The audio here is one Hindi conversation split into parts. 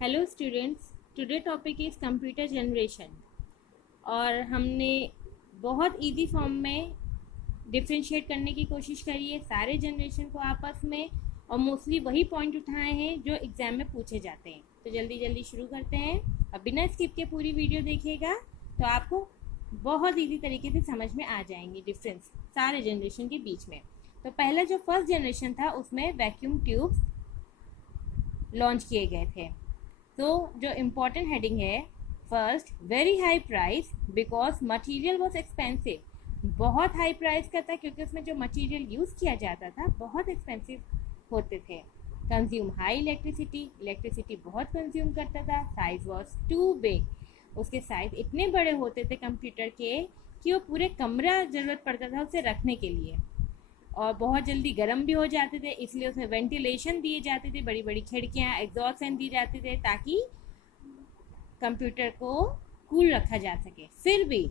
Hello students, today topic is computer generation. और हमने बहुत इजी फॉर्म में डिफ्रेंशिएट करने की कोशिश करी है सारे जनरेशन को आपस में, और मोस्टली वही पॉइंट उठाए हैं जो एग्ज़ाम में पूछे जाते हैं। तो जल्दी जल्दी शुरू करते हैं। अब बिना स्किप के पूरी वीडियो देखिएगा तो आपको बहुत इजी तरीके से समझ में आ जाएंगे डिफरेंस सारे जनरेशन के बीच में। तो पहला जो फर्स्ट जनरेशन था उसमें वैक्यूम ट्यूब्स लॉन्च किए गए थे। तो जो इम्पोर्टेंट हेडिंग है, first very high price because material was expensive. बहुत हाई प्राइस का था क्योंकि उसमें जो मटेरियल यूज़ किया जाता था बहुत एक्सपेंसिव होते थे। कंज्यूम हाई इलेक्ट्रिसिटी बहुत कंज्यूम करता था। साइज वॉज टू बिग, उसके साइज इतने बड़े होते थे कंप्यूटर के कि वो पूरे कमरा ज़रूरत पड़ता था उसे रखने के लिए, और बहुत जल्दी गर्म भी हो जाते थे, इसलिए उसमें वेंटिलेशन दिए जाते थे, बड़ी बड़ी खिड़कियाँ, एग्जॉस्ट फैन दिए जाते थे ताकि कंप्यूटर को कूल रखा जा सके। फिर भी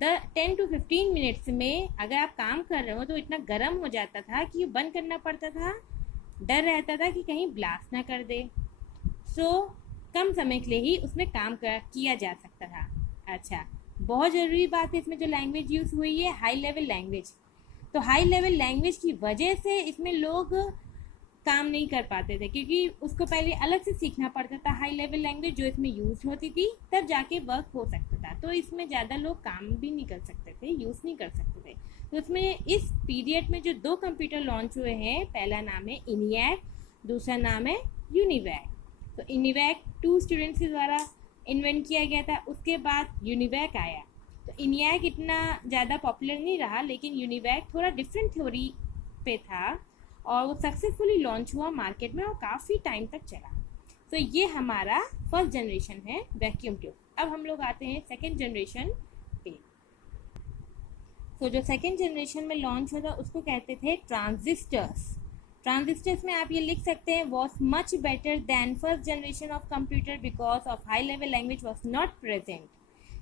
10 to 15 मिनट्स में अगर आप काम कर रहे हो तो इतना गर्म हो जाता था कि बंद करना पड़ता था, डर रहता था कि कहीं ब्लास्ट ना कर दे। सो कम समय के लिए ही उसमें काम किया जा सकता था। अच्छा, बहुत ज़रूरी बात है इसमें जो लैंग्वेज यूज़ हुई है, हाई लेवल लैंग्वेज। तो हाई लेवल लैंग्वेज की वजह से इसमें लोग काम नहीं कर पाते थे क्योंकि उसको पहले अलग से सीखना पड़ता था। हाई लेवल लैंग्वेज जो इसमें यूज़ होती थी तब जाके वर्क हो सकता था, तो इसमें ज़्यादा लोग काम भी नहीं कर सकते थे, यूज़ नहीं कर सकते थे। तो इसमें इस पीरियड में जो दो कंप्यूटर लॉन्च हुए हैं, पहला नाम है इनियैक, दूसरा नाम है यूनिवैक। तो इनिवैक 2 स्टूडेंट्स के द्वारा इन्वेंट किया गया था, उसके बाद यूनिवैक आया। तो इनियैक इतना ज़्यादा पॉपुलर नहीं रहा, लेकिन यूनिवैक थोड़ा डिफरेंट थ्योरी पे था और वो सक्सेसफुली लॉन्च हुआ मार्केट में और काफ़ी टाइम तक चला। तो ये हमारा फर्स्ट जनरेशन है वैक्यूम ट्यूब। अब हम लोग आते हैं सेकेंड जनरेशन पे। तो जो सेकेंड जनरेशन में लॉन्च हुआ था उसको कहते थे ट्रांजिस्टर्स। ट्रांजिस्टर्स में आप ये लिख सकते हैं was much better than first generation of computer because of high level language was not present.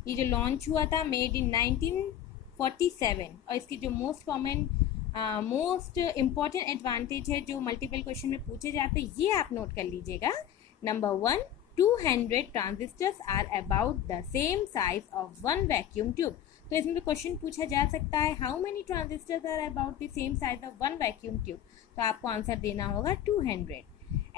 ये जो लॉन्च हुआ था मेड इन 1947, और इसकी जो मोस्ट इम्पॉर्टेंट एडवांटेज है जो मल्टीपल क्वेश्चन में पूछे जाते हैं, ये आप नोट कर लीजिएगा। Number 1, 200 transistors are about the same size of one vacuum tube. तो इसमें भी क्वेश्चन पूछा जा सकता है how many transistors are about the same size of one vacuum tube, तो आपको आंसर देना होगा 200।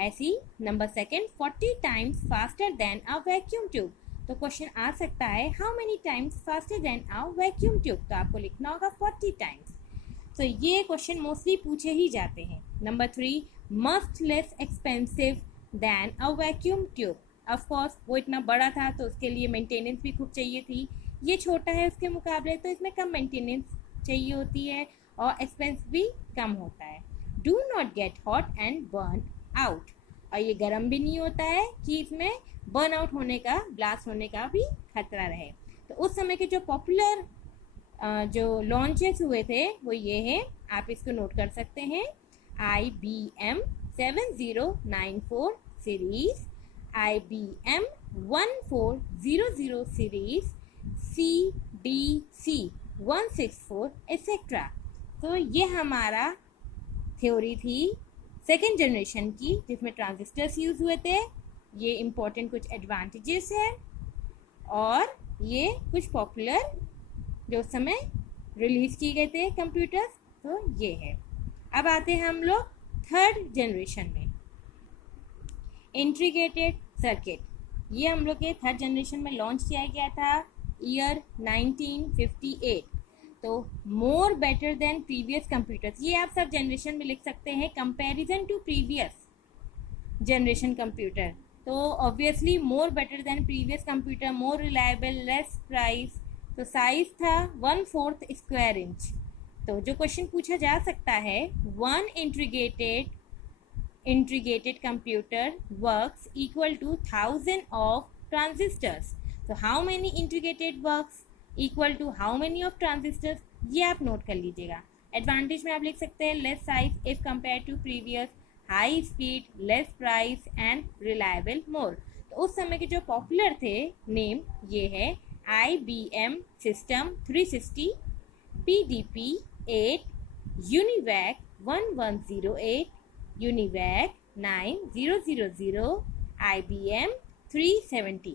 ऐसी number second, 40 times faster than a vacuum tube. तो क्वेश्चन आ सकता है how many times faster than a vacuum tube, तो आपको लिखना होगा 40 टाइम्स। तो ये क्वेश्चन मोस्टली पूछे ही जाते हैं। Number 3, must less expensive than अ वैक्यूम ट्यूब। ऑफकोर्स वो इतना बड़ा था तो उसके लिए मेंटेनेंस भी खूब चाहिए थी, ये छोटा है उसके मुकाबले तो इसमें कम मेंटेनेंस चाहिए होती है और एक्सपेंस भी कम होता है। Do not get hot and burn out, और ये गर्म भी नहीं होता है कि इसमें बर्न आउट होने का, ब्लास्ट होने का भी खतरा रहे। तो उस समय के जो पॉपुलर जो लॉन्चेस हुए थे वो ये हैं, आप इसको नोट कर सकते हैं। IBM 7094 series, IBM 1400 series, CDC 164 etcetera. तो ये हमारा थ्योरी थी सेकेंड जनरेशन की जिसमें ट्रांजिस्टर्स यूज़ हुए थे। ये इम्पोर्टेंट कुछ एडवांटेजेस है और ये कुछ पॉपुलर जो उस समय रिलीज़ किए गए थे कंप्यूटर्स, तो ये है। अब आते हैं हम लोग थर्ड जनरेशन में, इंटीग्रेटेड सर्किट। ये हम लोग के थर्ड जनरेशन में लॉन्च किया गया था ईयर 1958। तो more better than previous computers, ये आप सब जनरेशन में लिख सकते हैं comparison to previous generation computer. तो obviously more better than previous computer, more reliable, less price. तो साइज था 1/4 स्क्वायर इंच। तो जो क्वेश्चन पूछा जा सकता है, one integrated computer works equal to 1000 of transistors. So how many integrated works equal to how many of transistors, ये आप नोट कर लीजिएगा। एडवांटेज में आप लिख सकते हैं less size if compare to previous, high speed, less price and reliable more. तो उस समय के जो पॉपुलर थे नेम ये है IBM System 360, PDP 8, UNIVAC 1108, UNIVAC 9000, IBM 370।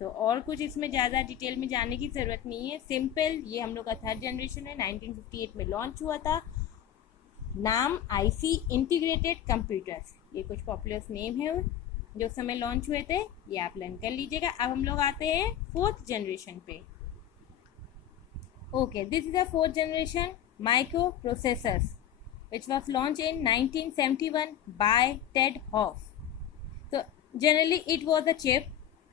तो और कुछ इसमें ज़्यादा डिटेल में जाने की ज़रूरत नहीं है, सिंपल ये हम लोग का थर्ड जनरेशन है, 1958 में लॉन्च हुआ था। नाम IC इंटीग्रेटेड कंप्यूटर्स, ये कुछ पॉपुलर नेम है जो उस समय लॉन्च हुए थे, ये आप लर्न कर लीजिएगा। अब हम लोग आते हैं फोर्थ जनरेशन पे। Okay, this is the fourth generation micro processors which was launched in 1971 by Ted Hoff. So generally it was a chip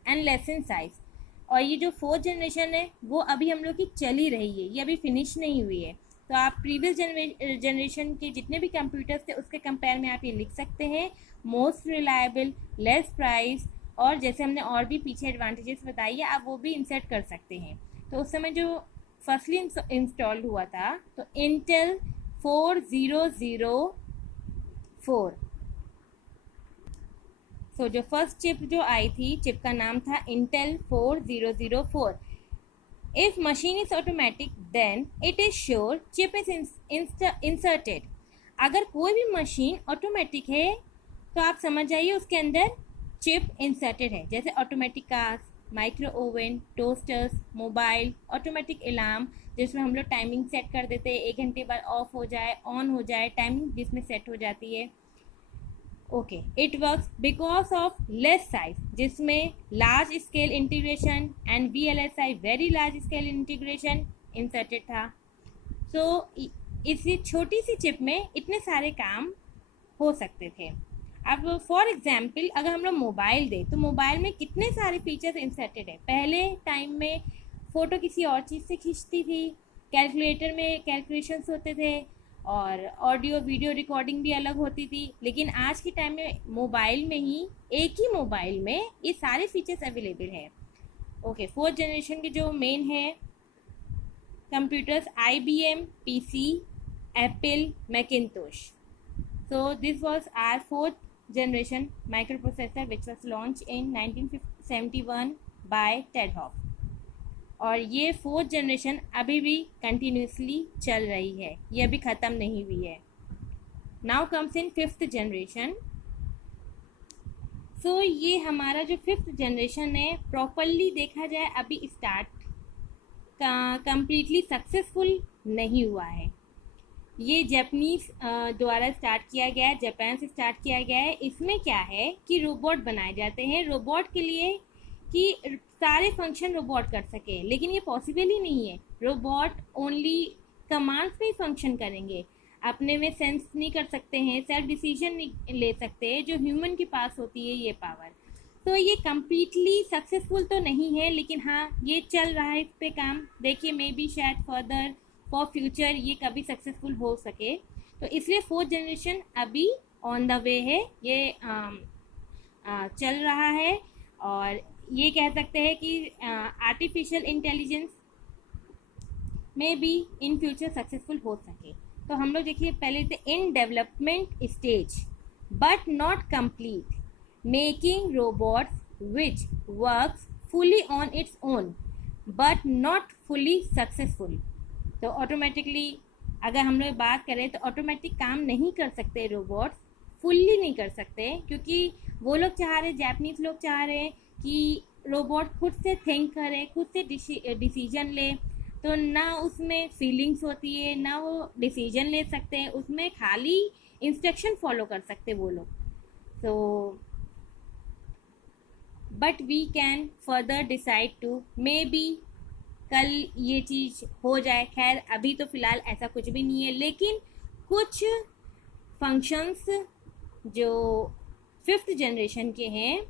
and less in size. और ये जो फोर्थ जनरेशन है वो अभी हम लोग की चल ही रही है, ये अभी फिनिश नहीं हुई है। तो आप प्रीवियस जनरेशन के जितने भी कंप्यूटर्स थे उसके कंपेयर में आप ये लिख सकते हैं, मोस्ट रिलायबल, लेस प्राइस, और जैसे हमने और भी पीछे एडवांटेजेस बताई है आप वो भी इंसर्ट कर सकते हैं। तो उस समय जो फर्स्टली इंस्टॉल्ड हुआ था तो इंटेल 4004। सो जो फर्स्ट चिप जो आई थी, चिप का नाम था Intel 4004। If machine is automatic then it is sure chip is inserted. अगर कोई भी मशीन ऑटोमेटिक है तो आप समझ जाइए उसके अंदर चिप इंसर्टेड है। जैसे automatic cars, micro oven, toasters, mobile, automatic alarm जिसमें हम लोग टाइमिंग सेट कर देते हैं, 1 घंटे बाद ऑफ हो जाए ऑन हो जाए, टाइमिंग जिसमें सेट हो जाती है। Okay, it works because of less size, जिसमें large scale integration and VLSI very large scale integration inserted था। सो इसी छोटी सी चिप में इतने सारे काम हो सकते थे। अब फॉर एग्जाम्पल अगर हम लोग मोबाइल दें तो मोबाइल में कितने सारे फीचर्स इंसर्टेड है। पहले टाइम में फ़ोटो किसी और चीज़ से खींचती थी, कैलकुलेटर में कैलकुलेशंस होते थे, और ऑडियो वीडियो रिकॉर्डिंग भी अलग होती थी। लेकिन आज के टाइम में मोबाइल में ही, एक ही मोबाइल में ये सारे फीचर्स अवेलेबल है। ओके, फोर्थ जनरेशन के जो मेन है computers, IBM PC, Apple, Macintosh. So this was our fourth generation microprocessor which was launched in 1971 by Ted Hoff. और ये फोर्थ जनरेशन अभी भी कंटिन्यूसली चल रही है, ये अभी ख़त्म नहीं हुई है। Now comes in fifth generation. So ये हमारा जो फिफ्थ जनरेशन है प्रॉपरली देखा जाए अभी स्टार्ट कंप्लीटली सक्सेसफुल नहीं हुआ है। ये जापानीज द्वारा स्टार्ट किया गया है, जापान से स्टार्ट किया गया है। इसमें क्या है कि रोबोट बनाए जाते हैं, रोबोट के लिए कि सारे फंक्शन रोबोट कर सके, लेकिन ये पॉसिबल ही नहीं है। रोबोट ओनली कमांड्स में ही फंक्शन करेंगे, अपने में सेंस नहीं कर सकते हैं, सेल्फ डिसीजन नहीं ले सकते हैं जो ह्यूमन के पास होती है ये पावर। तो ये कम्प्लीटली सक्सेसफुल तो नहीं है, लेकिन हाँ ये चल रहा है इस पे काम। देखिए मे बी शायद फर्दर फॉर फ्यूचर ये कभी सक्सेसफुल हो सके। तो इसलिए फोर्थ जनरेशन अभी ऑन द वे है, ये चल रहा है। और ये कह सकते हैं कि आर्टिफिशियल इंटेलिजेंस में भी इन फ्यूचर सक्सेसफुल हो सके। तो हम लोग देखिए पहले थे in development stage but not complete, making robots which works fully on its own but not fully successful. तो ऑटोमेटिकली अगर हम लोग बात करें तो ऑटोमेटिक काम नहीं कर सकते रोबोट्स, फुल्ली नहीं कर सकते, क्योंकि वो लोग चाह रहे, जापानीज लोग चाह रहे हैं कि रोबोट खुद से थिंक करे, खुद से डिसीजन ले। तो ना उसमें फीलिंग्स होती है, ना वो डिसीजन ले सकते हैं, उसमें खाली इंस्ट्रक्शन फॉलो कर सकते वो लोग। तो but we can further decide to, maybe कल ये चीज़ हो जाए। खैर अभी तो फ़िलहाल ऐसा कुछ भी नहीं है, लेकिन कुछ फंक्शंस जो फिफ्थ जनरेशन के हैं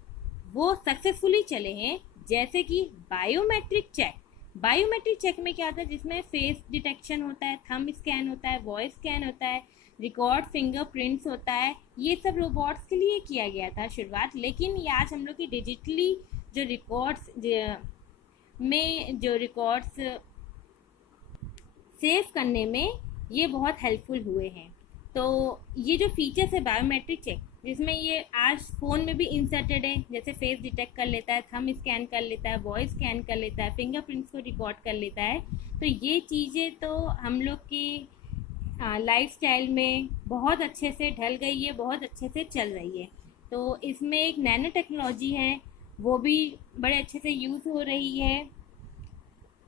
वो सक्सेसफुली चले हैं, जैसे कि बायोमेट्रिक चेक। बायोमेट्रिक चेक में क्या होता है, जिसमें फेस डिटेक्शन होता है, थंब स्कैन होता है, वॉइस स्कैन होता है, रिकॉर्ड फिंगरप्रिंट्स होता है। ये सब रोबोट्स के लिए किया गया था शुरुआत, लेकिन ये आज हम लोग की डिजिटली जो रिकॉर्ड्स में जो रिकॉर्ड्स सेव करने में ये बहुत हेल्पफुल हुए हैं। तो ये जो फीचर्स है बायोमेट्रिक चेक, जिसमें ये आज फ़ोन में भी इंसर्टेड है, जैसे फेस डिटेक्ट कर लेता है, थंब स्कैन कर लेता है, वॉइस स्कैन कर लेता है, फिंगरप्रिंट्स को रिकॉर्ड कर लेता है। तो ये चीज़ें तो हम लोग की लाइफस्टाइल में बहुत अच्छे से ढल गई है, बहुत अच्छे से चल रही है। तो इसमें एक नैनो टेक्नोलॉजी है, वो भी बड़े अच्छे से यूज़ हो रही है।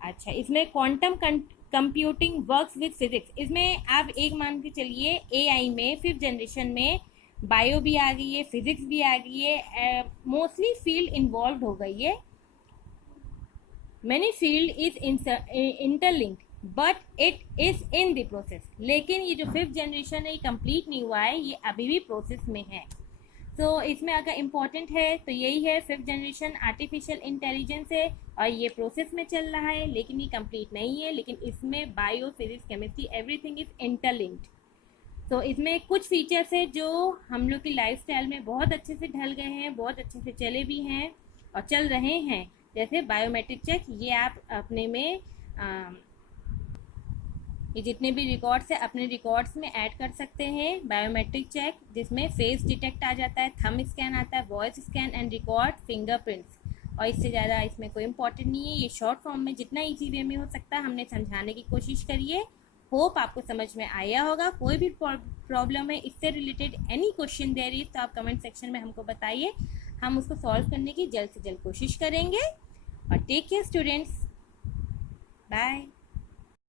अच्छा, इसमें quantum computing works with physics. इसमें आप एक मान के चलिए एआई में 5th जनरेशन में बायो भी आ गई है, फिजिक्स भी आ गई है, मोस्टली फील्ड इन्वॉल्व हो गई है। Many field is interlinked but it is in the process. लेकिन ये जो 5th जनरेशन है ये कंप्लीट नहीं हुआ है, ये अभी भी प्रोसेस में है। तो इसमें अगर इम्पोर्टेंट है तो यही है, 5th जनरेशन आर्टिफिशियल इंटेलिजेंस है और ये प्रोसेस में चल रहा है, लेकिन ये कंप्लीट नहीं है। लेकिन इसमें bio, physics, chemistry, everything is interlinked. तो इसमें कुछ फीचर्स है जो हम लोग की लाइफस्टाइल में बहुत अच्छे से ढल गए हैं, बहुत अच्छे से चले भी हैं और चल रहे हैं। जैसे बायोमेट्रिक चेक, ये आप अपने में ये जितने भी रिकॉर्ड्स है अपने रिकॉर्ड्स में ऐड कर सकते हैं। बायोमेट्रिक चेक जिसमें फेस डिटेक्ट आ जाता है, थंब स्कैन आता है, voice scan and record fingerprints. और इससे ज़्यादा इसमें कोई इंपॉर्टेंट नहीं है। ये शॉर्ट फॉर्म में जितना ईजी वे में हो सकता है हमने समझाने की कोशिश करी है। होप आपको समझ में आया होगा। कोई भी प्रॉब्लम है इससे related, any question there is, तो आप कमेंट सेक्शन में हमको बताइए, हम उसको सॉल्व करने की जल्द से जल्द कोशिश करेंगे। और टेक केयर स्टूडेंट्स, बाय।